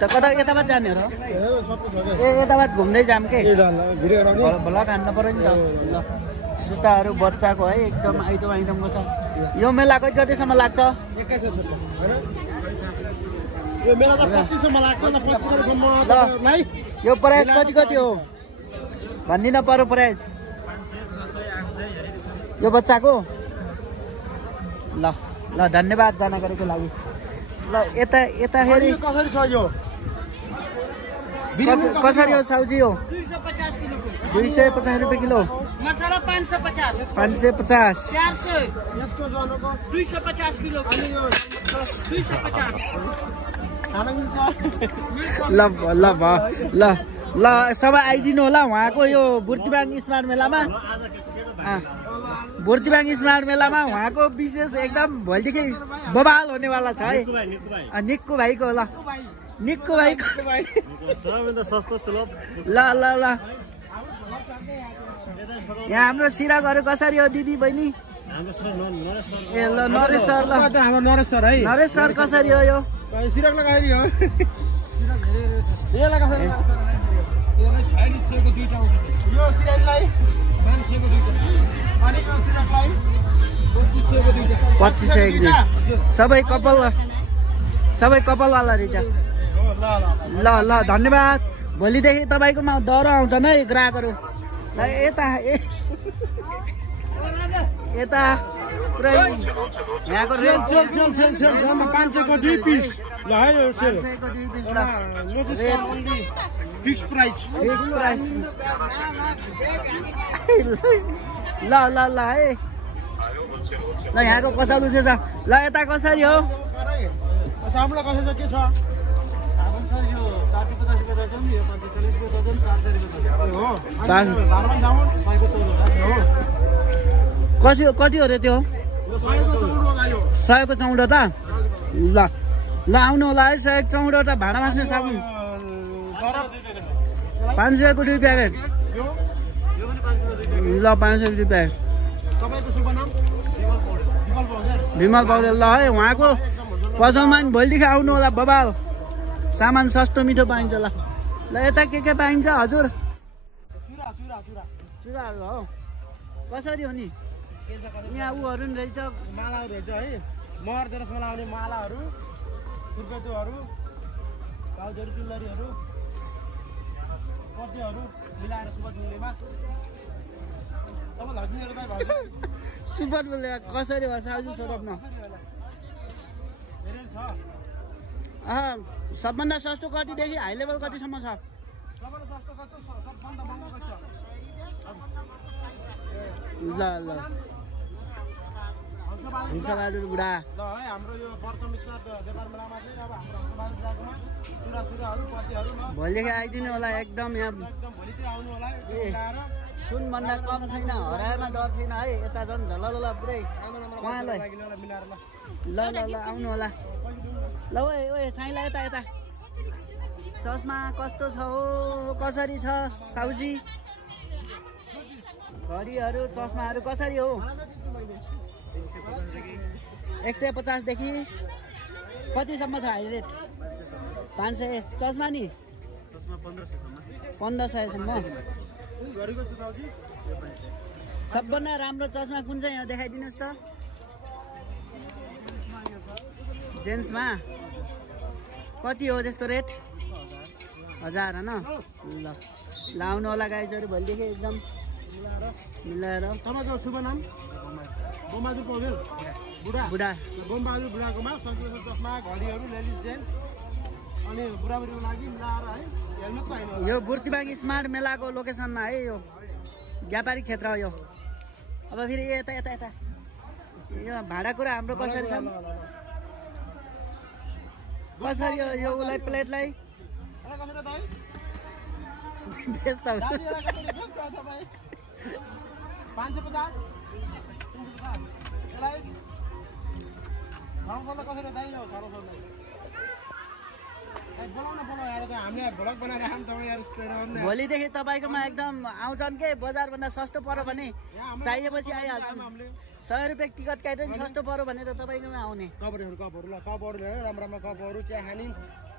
त कता यताबाट जाने हो र ए यताबाट घुम्दै जाम के भ्लग हान्न पर्यो नि त ल जुत्ताहरू बच्चाको है एकदम आइटमको छ यो मेला कति गतेसम्म लाग्छ यो मेला त 25 सम्म लाग्छ न 25 सम्म नै यो प्राइस कति हो भन्दिन पर्यो प्राइस 500 600 800 यो बच्चाको ल ल धन्यवाद जानकारीको लागि ल यता फेरि कसरी छ यो कसरी हो साउजी हो 250 किलो 250 रुपैयाँ किलो मसाला 550 400 यसको जनको 250 किलो अनि यो 250 खाना मिल्छ ल सबै आइदिनु होला उहाँको यो बुर्तिबाङ स्मार्ट मेलामा बुर्तिबाङ स्मार्ट मेलामा उहाँको विशेष एकदम भोलिदेखि बवाल हुनेवाला छ है निक्कु भाइको ल निक्कु भाइको सबैभन्दा सस्तो सुलभ ल यहाँ हाम्रो सिराकहरू कसरी हो दिदी बहिनी ए ल नरेश सर ल हाम्रो नरेश सर है नरेश सर कसरी हो यो सिराक लगाइरी हो यसलाई कसरी यसलाई 4600 को दुईटा आउँछ यो सिराकलाई 500 को दुईटा अनि यो सिराकलाई 2500 को दुईटा 2500 एक सबै कपाल वाला रहेछ ल धन्यवाद भोलिदेखि तपाईकोमा दर आउँछन् है ग्राहकहरू ल यता पुरै यहाँको सेल 500 को 2 पिस ल है यो सेल 500 को 2 पिस ल फिक्स प्राइस ल है ल यहाँको कसरी छ ल यता कसरी हो साबुन कसरी के छ साबुन सर यो 450 रुपैयाँ दर्जन यो 540 रुपैयाँ दर्जन 400 रुपैयाँ दर्जन हो धारमा साबुन 114 कति हो रे त्यो 100 को 14 त ल आउनु होला है 114 टा भाडा मास्ने साबुन 500 को 2 प्याकेट ल 500 रुपैयाँ तपाईको शुभ नाम विमल पौडेल ल है उहाँको पसलमा नि भोलिदेखि आउनु होला बबाल सामान सस्तो मिठो पाइन्छ ल यता के पाइन्छ हजुर चुराहरू हो कसरी हो नि यहाँ उहरू नि रहेछ मालाहरू रहेछ है महर देशमा लाउने मालाहरू फुर्पेटुहरू पाउजहरू चुल्लरीहरू कतिहरू मिलाएर सुपथ मूल्यमा तपाईँ लगिनेहरू त भाइ सुपर बोले कसरी हो साउजी सोधन सबभन्दा सस्तो कतिदेखि हाई लेभल कतिसम्म छ ल हंसबहादुर बुढा ल है हाम्रो यो प्रथम स्मार्ट व्यापार मेलामा चाहिँ अब हाम्रो हंसबहादुर बुढाकोमा चुरासुराहरू पत्तीहरू भोलिदेखि आइदिनु होला एकदम यहाँ एकदम भोलितिर आउनु होला सुनभन्दा कम छैन हराएमा डर छैन है यता झन् झलल पुरै उहाँलाई ल आउनु होला ल ओए साइला यता चस्मा कस्तो छ हो कसरी छ साउजी घडीहरू चस्माहरू कसरी हो 150 देखि कतिसम्म छ हाई रेट 500 चस्मा नि 1500 सम्म सबभन्दा राम्रो चस्मा कुन चाहिँ यहाँ देखाइदिनुहोस् त जेन्ट्समा कति हो त्यसको रेट 1000 हैन ल लाउनु होला गाइजहरु भोलिदेखि एकदम मिलाएर तपाईको शुभ नाम बमबहादुर पौडेल बुढा बमबहादुर बुढाकोमा सजिलो चस्मा घडीहरू लेडिज जेन्ट्स अनि बुढाबुढीको लागि मिलाएर है हेलमेट पाइनु यो बुर्तिबाङ स्मार्ट मेलाको लोकेसनमा है यो व्यापारिक क्षेत्र हो यो अब फेरि यता यो भाडा कुरा हाम्रो कसरी छ कसरी यो उलाई प्लेटलाई कसरी दाइ बेस्ट हो 550 यसलाई खाउँ कसरी दाइ यो खाउँ बोलाउन यार त हामीले भ्लग बनाएर आउँ तपाईँ यार यस्तो नगर्नु यार। भोलिदेखि तपाईँकोमा एकदम आउँछन् के बजारभन्दा सस्तो पर्यो भने चाहिएपछि आइहाल्छन्। 100 रुपियाँ टिकट काट्यो नि सस्तो पर्यो भने त तपाईँकोमा आउने। कपहरू ल कपहरू लिएर राम्रो राम्रो कपहरू चिया खाने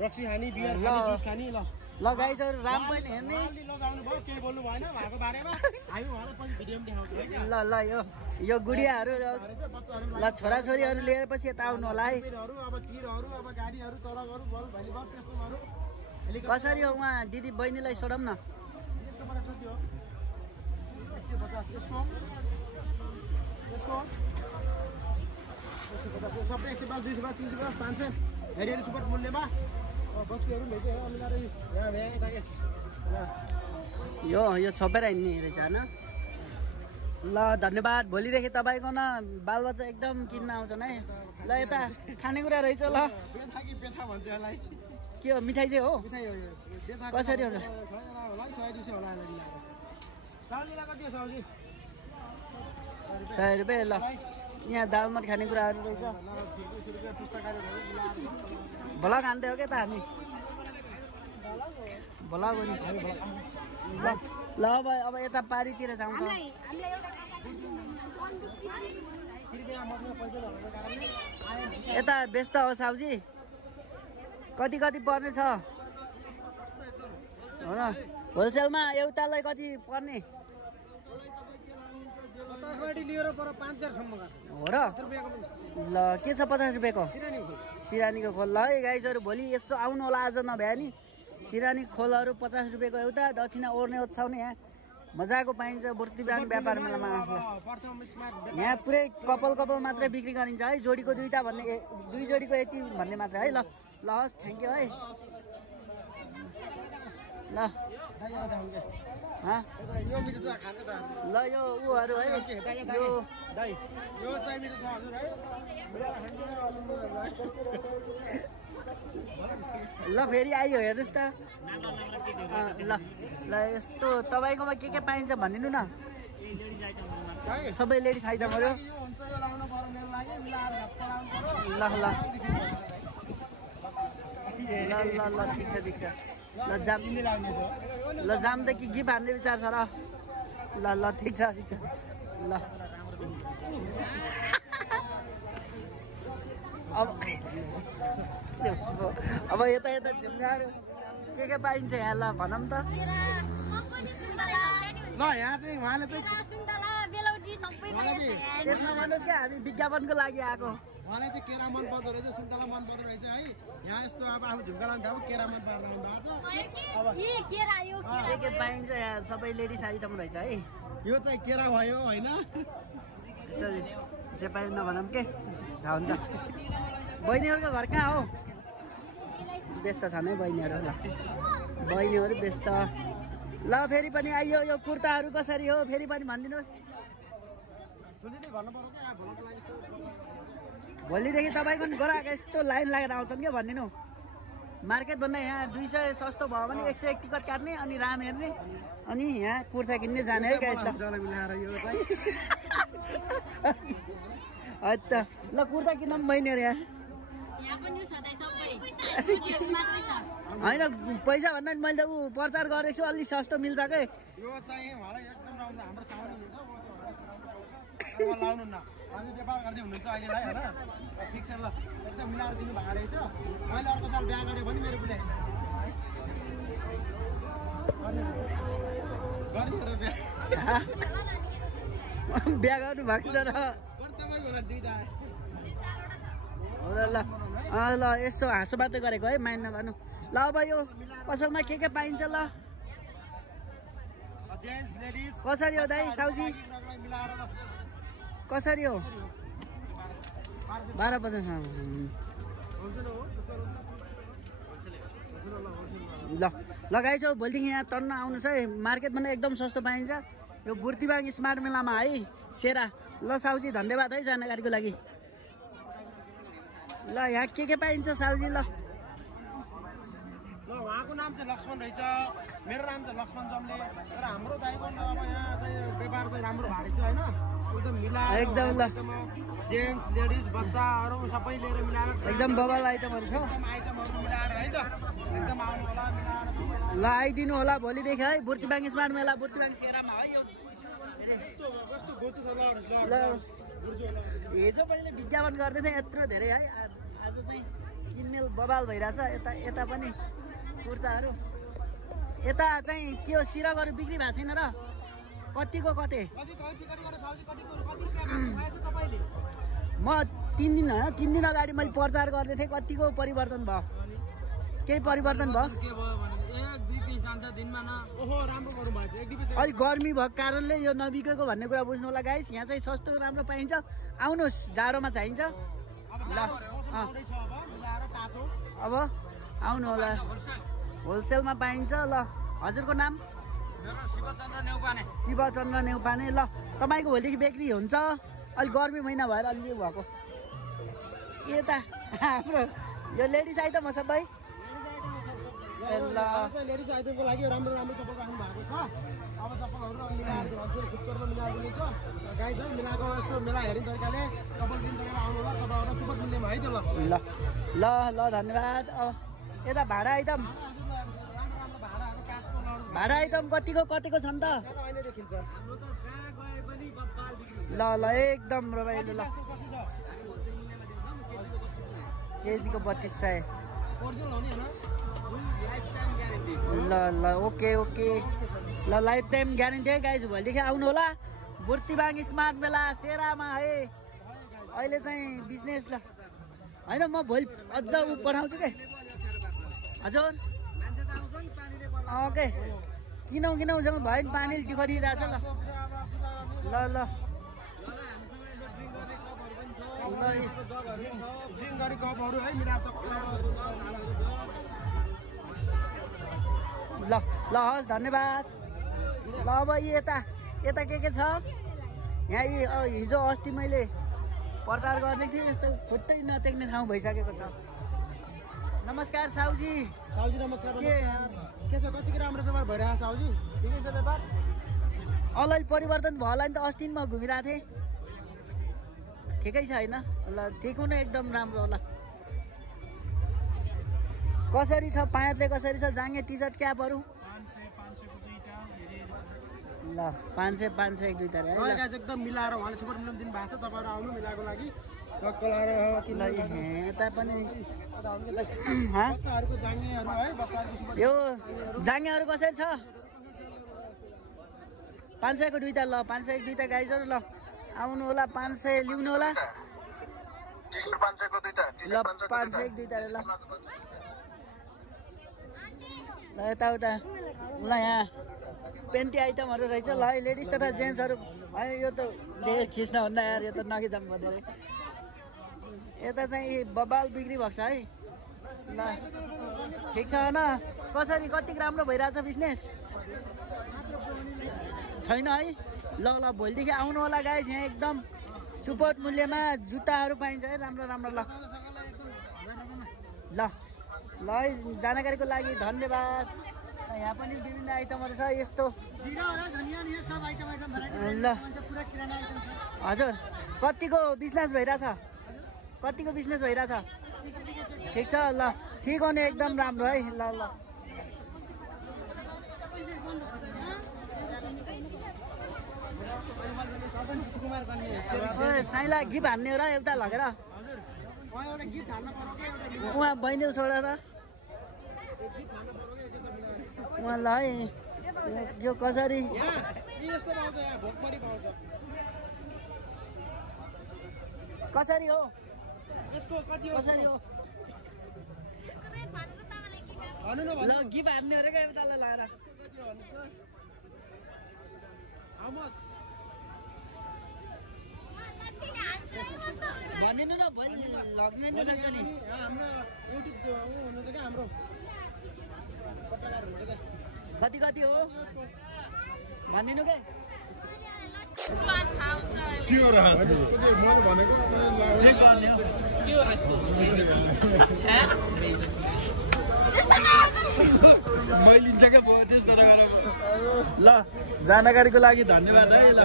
रक्सी खाने बियर ल। खाने जुस खाने ल ल गाइजहरू राम पनि हेर्ने। लगाउनु भयो केही बोल्नु भएन भएको बारेमा हामी उहाँलाई पछि भिडियो पनि देखाउँछु है क्या। ल ल यो गुडियाहरू बच्चाहरू ल छोराछोरीहरू लिएर पछि यता आउनु होला है। अब तिरहरू अब गाडीहरू तलगहरू बल भलिबल पेस्टुमहरू कसरी हो उहाँ दिदी बहिनीलाई सोधौँ न। यसको मलाई सोध्यो 150 यसको 150 सबै 150 250 350 500 हेरी सुपर मूल्यमा बत्तीहरू भेट्यो मिलाएर यहाँ भ्याए ताके यो छोपेर हिँड्ने रहेछ होइन। ल धन्यवाद। भोलिदेखि तपाईँको न बालबच्चा एकदम किन्न आउँछन् है। ल यता खानेकुरा रहेछ ल। बेथा कि बेथा भन्छ यसलाई। के हो मिठाई चाहिँ हो? मिठाई हो यो। बेथा कसरी हो? होला 100 होला साउजीलाई कति हो साउजी? 100 रुपियाँ। ल यहाँ दालमट खानेकुराहरू रहेछ। भ्लग हान्दै हो क्या त हामी। भ्लग हो नि। ल अब यता पारीतिर जाउँ त। यता व्यस्त हो साउजी? कति पर्ने छ हो न? होलसेलमा एउटालाई कति पर्ने? 50 वाटी लिएर पर 5000 हो र? ल के छ 50 रुपियाँको? सिरानीको खोल। ल है गाइजहरू भोलि यसो आउनु होला आज नभ्या नि। सिरानी खोलहरू 50 रुपियाँको एउटा दक्षिणा ओर्ने ओछ्याउने यहाँ मजाको पाइन्छ बुर्तिबाङ व्यापार मेलामा। यहाँ पुरै कपाल मात्रै बिक्री गरिन्छ है। जोडीको 2टा भन्ने 2 जोडीको यति भन्ने मात्र है। ल हस् थ्याङ्क यू है। ल ल यो उहरू है यो चाहिँ मेरो छ हजुर है। ल फेरि आइयो हेर्नुहोस् त। ल ल यस्तो तपाईँकोमा के पाइन्छ भनिदिनु न। सबै लेडिज आइटमहरू। ल ल ल ल ल ठिक छ। ल जामदेखि गिफ्ट हान्ने विचार छ र? ल ल ठिक छ ल। अब यता झुम्गाहरू के पाइन्छ यहाँ? ल भनौँ त। ल यहाँ चाहिँ उहाँले चाहिँ त्यसमा भन्नुहोस् क्या हामी विज्ञापनको लागि आएको। उहाँलाई चाहिँ केरा मन पर्दो रहेछ सुन्तला मन पर्दो रहेछ है। यहाँ यस्तो अब आफू झुम्का लाउनु थाल्यो केरा मन पर्नु भएको छ। के पाइन्छ यहाँ सबै लेडिज आइटम रहेछ है। यो चाहिँ केरा भयो होइन? जे पाइ नभनौँ के हुन्छ। बहिनीहरूको घर कहाँ हो? व्यस्त छन् है बहिनीहरू। ल बहिनीहरू व्यस्त। ल फेरि पनि आइयो यो कुर्ताहरू कसरी हो फेरि पनि भनिदिनुहोस्। भोलिदेखि तपाईँको नि ग्राहक यस्तो लाइन लागेर आउँछन् क्या भनिदिनु। मार्केटभन्दा यहाँ 200 सस्तो भयो भने 101 टिकट काट्ने अनि राम हेर्ने अनि यहाँ कुर्ता किन्ने जाने है गाइस। ल कुर्ता किन्न पनि बहिनीहरू यहाँ होइन पैसा भन्दा नि मैले त ऊ प्रचार गरेको छु अलि सस्तो मिल्छ के। यो चाहिँ उहाँलाई एकदम राम्रो हाम्रो साउनी हुन्छ लाउनु न अझै व्यापार गर्दै हुनुहुन्छ अहिलेलाई होइन। ठिक छ ल एकदम मिलाएर दिनु भएको रहेछ। मैले अर्को साल बिहा गरेँ भने मेरो बुझाइ बिहा गर्नु भएको छ र? ल ल यसो हाँसो बात गरेको है माइन नगर्नु। ल अब यो पसलमा के पाइन्छ? ल कसरी हो दाइ साउजी? कसरी हो? 1250। ल लगाइछ भोलिदेखि यहाँ तन्न आउनुहोस् है। मार्केटभन्दा एकदम सस्तो पाइन्छ यो बुर्तिबाङ स्मार्ट मेलामा है सेरा। ल साउजी धन्यवाद है जानकारीको लागि। ल यहाँ के पाइन्छ साउजी? ल ल उहाँको नाम चाहिँ लक्ष्मण रहेछ, मेरो नाम चाहिँ लक्ष्मण जमले। तर हाम्रो दाइको अब यहाँ चाहिँ व्यापार चाहिँ राम्रो भएको छ होइन, एकदम मिलाएर एकदम ल जेन्ट्स लेडिज बच्चाहरू सबै लिएर मिलाएर एकदम बबाल आइटमहरू छ। एकदम आइटमहरू मिलाएर है त, एकदम आउनु होला मिलाएर। ल आइदिनु होला भोलिदेखि है बुर्तिबाङ स्मार्ट मेला बुर्तिबाङ सेरामा है यो। कस्तो गोचु छ ल हिजो मैले विज्ञापन गर्दै थिएँ यत्रो धेरै है, आज चाहिँ किनमेल बबाल भइरहेछ। यता यता पनि कुर्ताहरू, यता चाहिँ के हो सिरकहरू बिक्री भएको छैन र कतिको कते? म 3 दिन होइन 3 दिन अगाडि मैले प्रचार गर्दै थिएँ, कतिको परिवर्तन भयो? केही परिवर्तन भयो? अलिक गर्मी भएको कारणले यो नबिकेको भन्ने कुरा बुझ्नु होला गाइस। यहाँ चाहिँ सस्तो राम्रो पाइन्छ, आउनुहोस् जाडोमा चाहिन्छ। ल अब आउनु होला, होलसेलमा पाइन्छ। ल हजुरको नाम? शिवचन्द्र नेउपाने। ल तपाईँको भोलिदेखि बिक्री हुन्छ, अलिक गर्मी महिना भएर अलि भएको। यता हाम्रो यो लेडिज आइटम हो सबै। लेडिज आइटमको लागि राम्रो राम्रो चप्पल राख्नु भएको छ। अब चप्पलहरू मिलाएर खुट्टरमा मिलाएर दिनेछ गाई छ, मिलाएको यस्तो मेला हेर्ने तरिकाले चप्पल किन्ने तरिकाले आउनु होला तपाईँहरू सुपथ मूल्यमा है त। ल ल ल धन्यवाद। अब यता भाडा आइटम, भाडा आइटम कतिको कतिको छ नि त? अहिले देखिन्छ ल ल एकदम रमाइलो। ल केजीको 3200। ल ल ओके ओके। ल लाइफ टाइम ग्यारेन्टी है गाइज। भोलिदेखि आउनु होला बुर्तिबाङ स्मार्ट मेला सेरामा है। अहिले चाहिँ बिजनेस ल होइन, म भोलि अझ ऊ पठाउँछु के हजुर। ओके किनौँ किनौँ भयो नि, पानीले टिखरिरहेछ। ल ल ल ल ल हस् धन्यवाद। ल अब यता यता के छ यहाँ? हिजो अस्ति मैले प्रचार गर्ने थिएँ, यस्तो खुट्टै नटेक्ने ठाउँ भइसकेको छ। नमस्कार साउजी। साउजी नमस्कार। के छ, कतिको राम्रो व्यापार भइरहेको छ साउजी? ठिकै छ व्यापार? अलि परिवर्तन भयो होला नि त, अस्ति म घुमिरहेको थिएँ। ठिकै छ होइन? ल ठिक हुनु एकदम राम्रो होला। कसरी छ पाइपले, कसरी छ जाङ्गे टी सर्ट क्यापहरू? 500 ल 500 एक दुईटा एकदम मिलाएर उहाँले सुपर मिलियन दिनु भएको छ। तपाईँहरू आउनु मिलाएको लागि यता पनि यो जाङ्गेहरू कसरी छ? 500 को दुईटा। ल 500 एक दुईटा गाइजहरू। ल आउनु होला, 500 लिउनु होला। ल 500 एक दुईटा। ल ल यताउता ल यहाँ पेन्टी आइटमहरू रहेछ। ल लेडिज तथा जेन्ट्सहरू होइन, यो त धेरै खिच्न भन्दा यार यो त नखिचौँ भन्दै। यता चाहिँ बबाल बिक्री भएको छ है। ल ठिक छ होइन? कसरी कति राम्रो भइरहेछ बिजनेस? छैन है? ल ल भोलिदेखि आउनु होला गाइस, यहाँ एकदम सुपथ मूल्यमा जुत्ताहरू पाइन्छ है, राम्रो राम्रो। ल ल ल जानकारीको लागि धन्यवाद। यहाँ पनि विभिन्न आइटमहरू छ यस्तो। ल हजुर कतिको बिजनेस भइरहेछ? कतिको बिजनेस भइरहेछ? ठिक छ। ल ठिक हो नि एकदम राम्रो है। ल ल साइला गिफ्ट हान्ने हो र एउटा लगेर उहाँ बहिनीले छोडेर उहाँलाई यो कसरी कसरी हो? कसरी हो? ल गिफ्ट हान्ने हो र क्या एउटालाई लगाएर भनिनु न, लग्ने नि सक्छ नि। कति कति हो भनिदिनु के? मैलिन्छ क्या भयो त्यस्तो गरेर ल जानकारीको लागि धन्यवाद है ल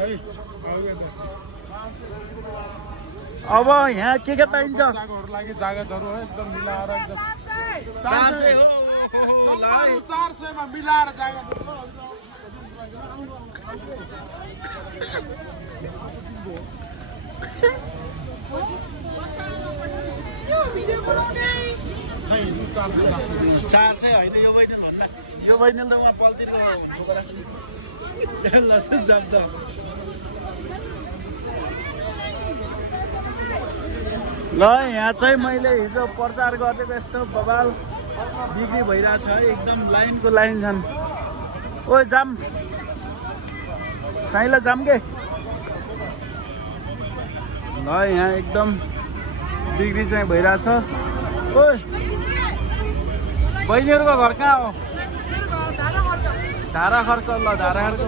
अब यहाँ के पाइन्छ लागि जागतहरु है एकदम मिलाएर एकदम 400 हो 400 मा मिलाएर जागत चार सय होइन यो बहिनी भन्नु यो बहिनीले त उहाँ पल्तिर ल जान्छ ल यहाँ चाहिँ मैले हिजो प्रचार गरेको यस्तो बबाल बिक्री भइरहेछ है एकदम लाइनको लाइन छन् ओ जाम साइला जाम के ल यहाँ एकदम बिक्री चाहिँ भइरहेछ ओ बहिनीहरूको घर कहाँ हो धारा खर्क ल धारा खर्क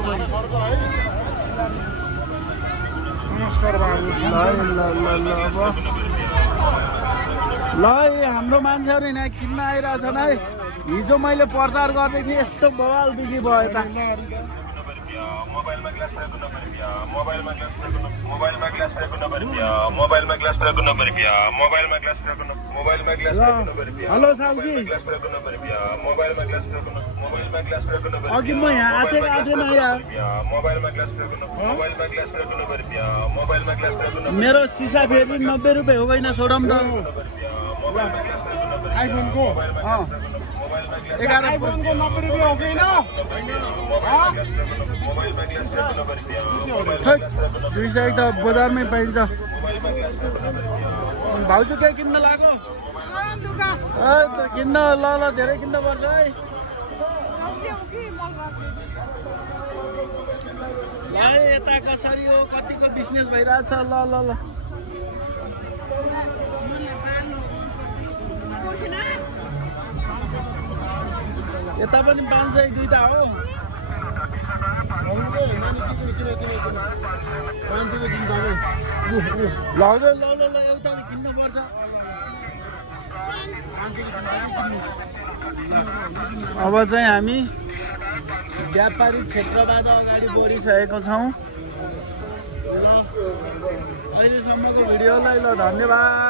नमस्कार बाबु ल हाम्रो मान्छेहरू यहाँ किन्न आइरहेछन् है हिजो मैले प्रचार गर्दै थिएँ यस्तो बवाल बिक्री भयो यता हेलो साउजी अघि म यहाँ आएको थिएन यार मेरो सिसा फेरि 90 रुपियाँ हो गइन सोडम त आइफोनको 11 आइफोनको 90 रुपियाँ हो किन 200 त बजारमै पाइन्छ भाउजू के किन्न लाग्यो किन्न ल धेरै किन्न पर्छ है ल यता कसरी हो कतिको बिजनेस भइरहेछ ल यता पनि 500 दुईटा हो ल एउटा किन्न पर्छ अब चाहिँ हामी व्यापारिक क्षेत्रबाट अगाडि बढिसकेको छौँ अहिलेसम्मको भिडियोलाई ल धन्यवाद।